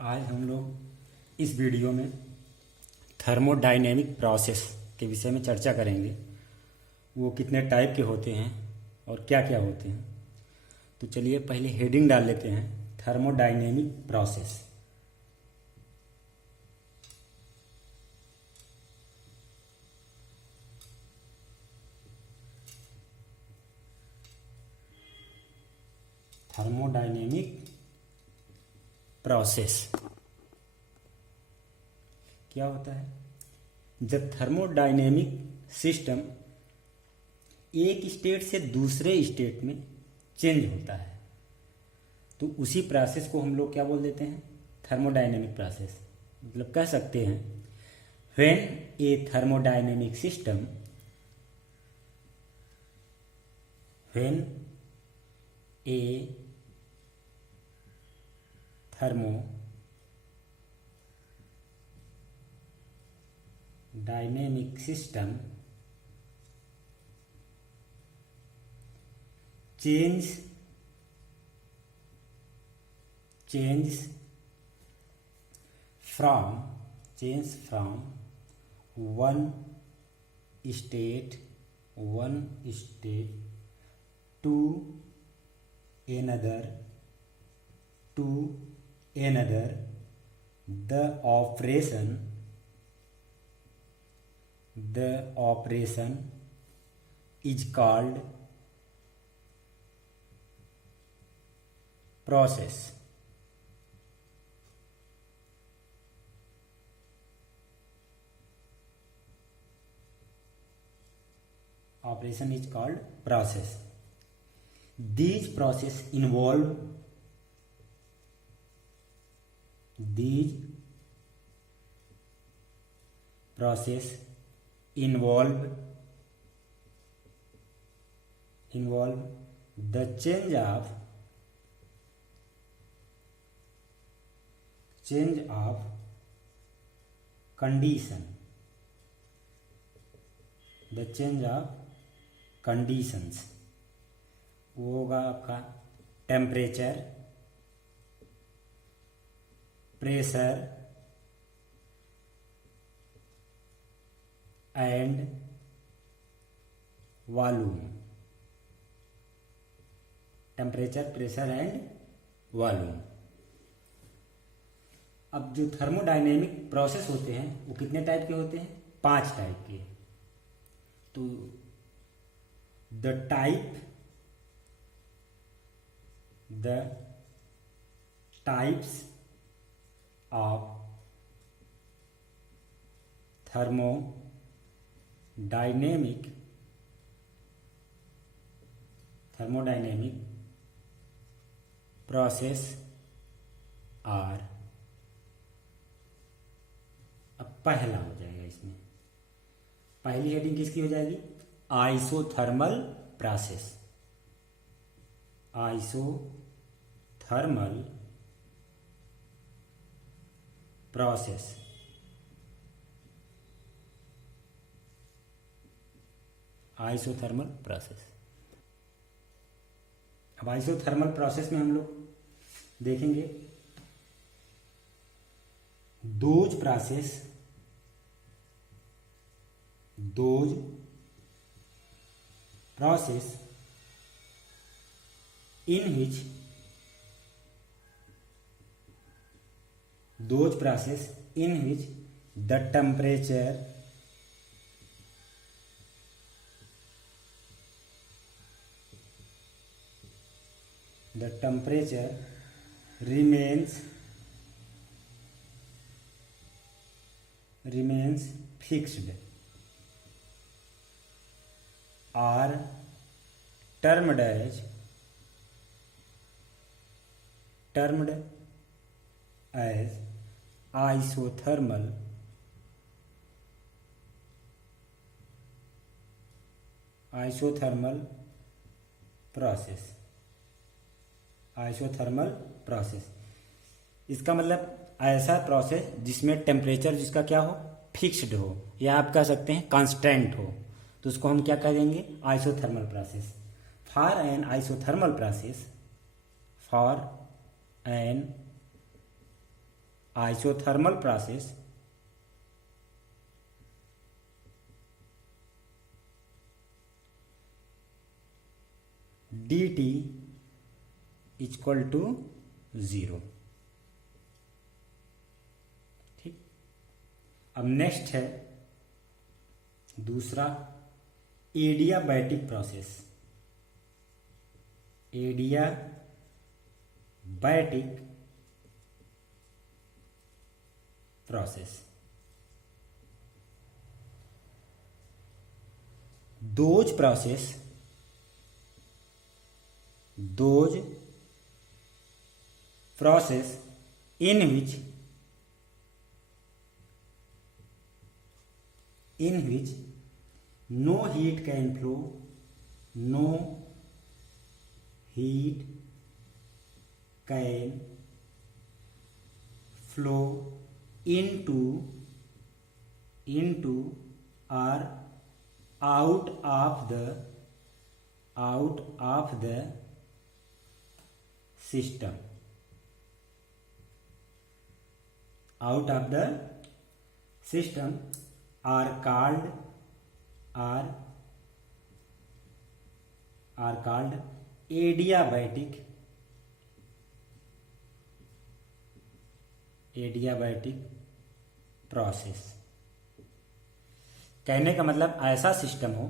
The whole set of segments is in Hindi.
आज हम लोग इस वीडियो में थर्मोडायनेमिक प्रोसेस के विषय में चर्चा करेंगे। वो कितने टाइप के होते हैं और क्या क्या होते हैं। तो चलिए पहले हेडिंग डाल लेते हैं, थर्मोडायनेमिक प्रोसेस। थर्मोडायनेमिक प्रोसेस क्या होता है? जब थर्मोडायनेमिक सिस्टम एक स्टेट से दूसरे स्टेट में चेंज होता है तो उसी प्रोसेस को हम लोग क्या बोल देते हैं? Thermodynamic process. मतलब कह सकते हैं when A thermodynamic system when A thermodynamic system change from one state to another the operation is called process. Operation is called process. These process involve the change of conditions। वो होगा आपका temperature, pressure and volume. Temperature, pressure and volume. अब जो थर्मोडायनेमिक प्रोसेस होते हैं वो कितने टाइप के होते हैं? 5 टाइप के। तो the types of thermodynamic process are, अब पहला हो जाएगा इसमें, पहली हेडिंग किसकी हो जाएगी? Isothermal process. Isothermal process. Isothermal process. अब आइसोथर्मल प्रोसेस में हम लोग देखेंगे those process in which the temperature remains fixed are termed as isothermal process. इसका मतलब ऐसा प्रोसेस जिसमें टेम्परेचर जिसका क्या हो? फिक्स्ड हो, या आप कह सकते हैं कांस्टेंट हो, तो उसको हम क्या कह देंगे? Isothermal process. For an isothermal process isothermal process dt equal to 0। ठीक। अब नेक्स्ट है दूसरा adiabatic process. Adiabatic process those process in which no heat can flow, no heat can flow into or out of the system, are called adiabatic process. कहने का मतलब ऐसा सिस्टम हो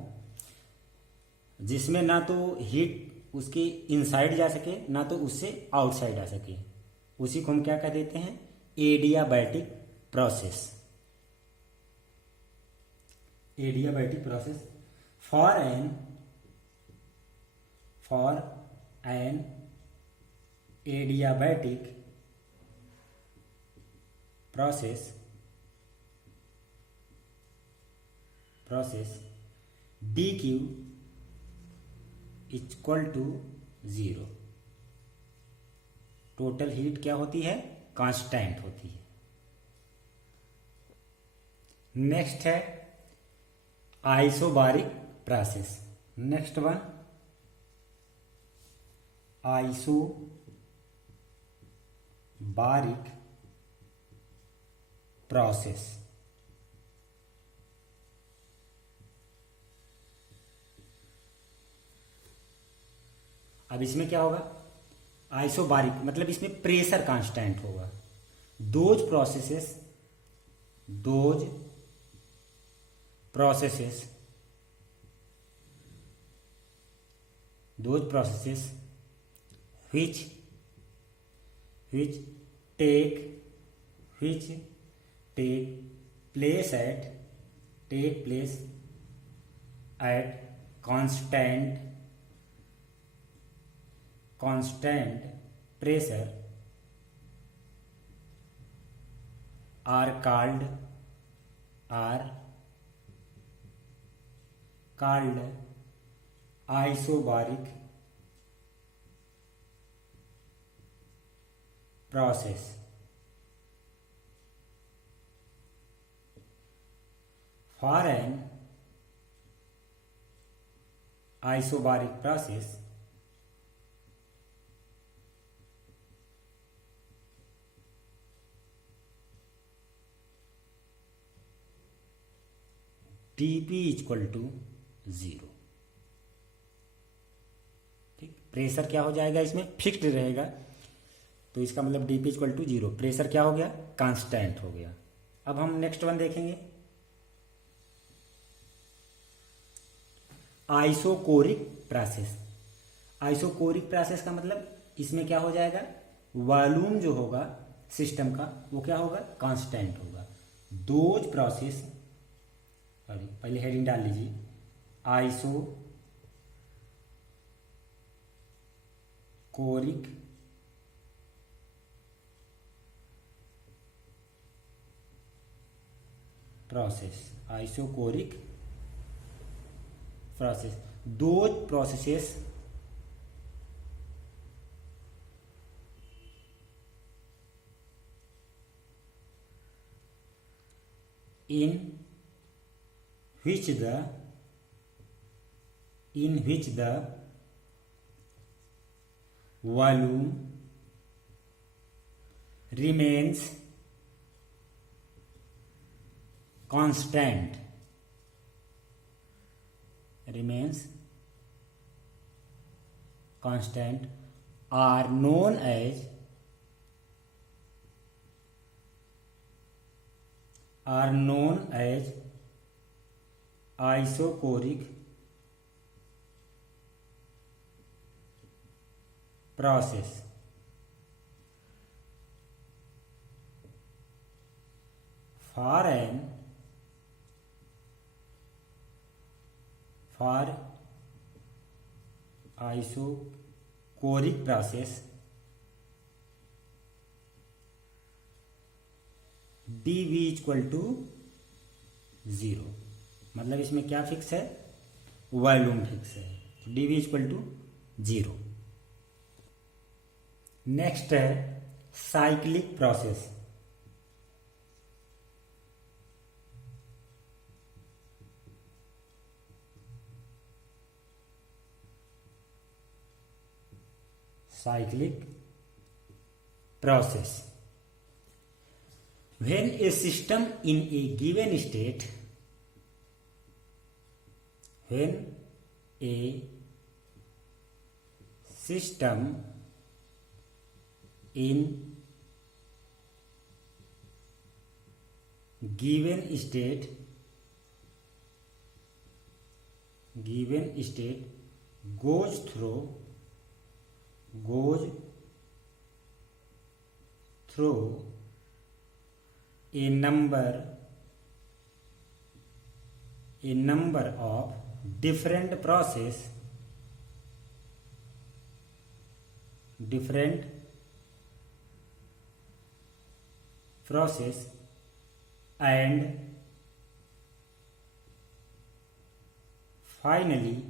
जिसमें ना तो हीट उसके इनसाइड जा सके ना तो उससे आउटसाइड आ सके, उसी को हम क्या कह देते हैं, adiabatic process. Adiabatic process for an adiabatic process dq equal to 0। Total heat क्या होती है, कांस्टेंट होती है। नेक्स्ट है isobaric process. Next one isobaric process. अब इसमें क्या होगा, आइसोबारिक मतलब इसमें प्रेशर कांस्टेंट होगा। Those processes which take place at constant pressure are called isobaric process। For an isobaric process, dp equal to 0। ठीक, प्रेशर क्या हो जाएगा, इसमें फिक्स्ड रहेगा, तो इसका मतलब dp इक्वल टू 0। प्रेशर क्या हो गया, कांस्टेंट हो गया। अब हम नेक्स्ट वन देखेंगे आइसोकोरिक प्रोसेस। आइसोकोरिक प्रोसेस का मतलब इसमें क्या हो जाएगा, वॉल्यूम जो होगा सिस्टम का वो क्या होगा, कांस्टेंट होगा। दोज प्रोसेस, सॉरी पहले हेडिंग डाल लीजिए, isochoric process those processes in which the volume remains constant are known as isochoric process. For isochoric process, dV equal to 0। मतलब इसमें क्या फिक्स है, वॉल्यूम फिक्स है, तो dV इक्वल टू 0। नेक्स्ट है cyclic process. Cyclic process. When a system in a given state, when a system in given state goes through a number of different process and finally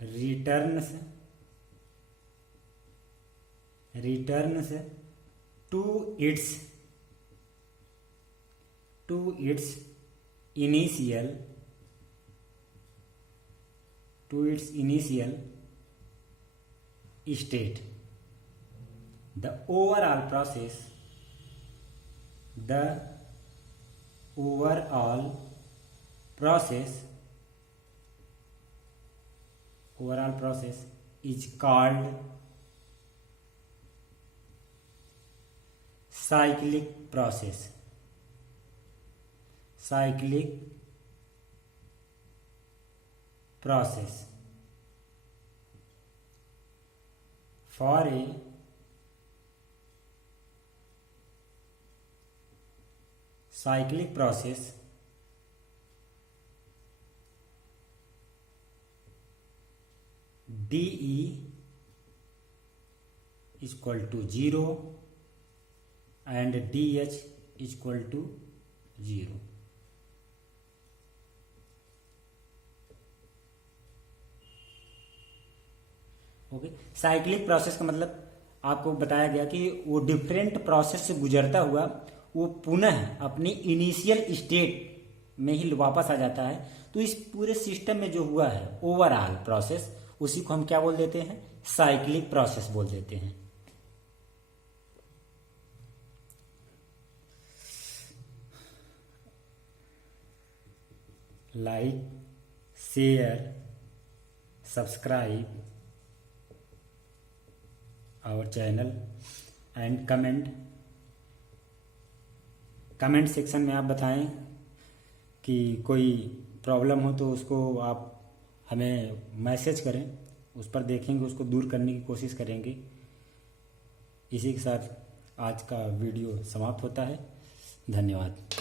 returns to its initial state. The overall process is called cyclic process. For a cyclic process, dE is equal to 0 and dH is equal to 0. Okay, cyclic process का मतलब आपको बताया गया कि वो डिफरेंट प्रोसेस से गुजरता हुआ वो पुनः अपनी इनिशियल स्टेट में ही वापस आ जाता है। तो इस पूरे सिस्टम में जो हुआ है ओवरऑल प्रोसेस, उसी को हम क्या बोल देते हैं, साइक्लिक प्रोसेस बोल देते हैं। Like, share, subscribe our channel and comment section में आप बताएं कि कोई प्रॉब्लम हो तो उसको आप हमें मैसेज करें, उस पर देखेंगे, उसको दूर करने की कोशिश करेंगे। इसी के साथ आज का वीडियो समाप्त होता है। धन्यवाद।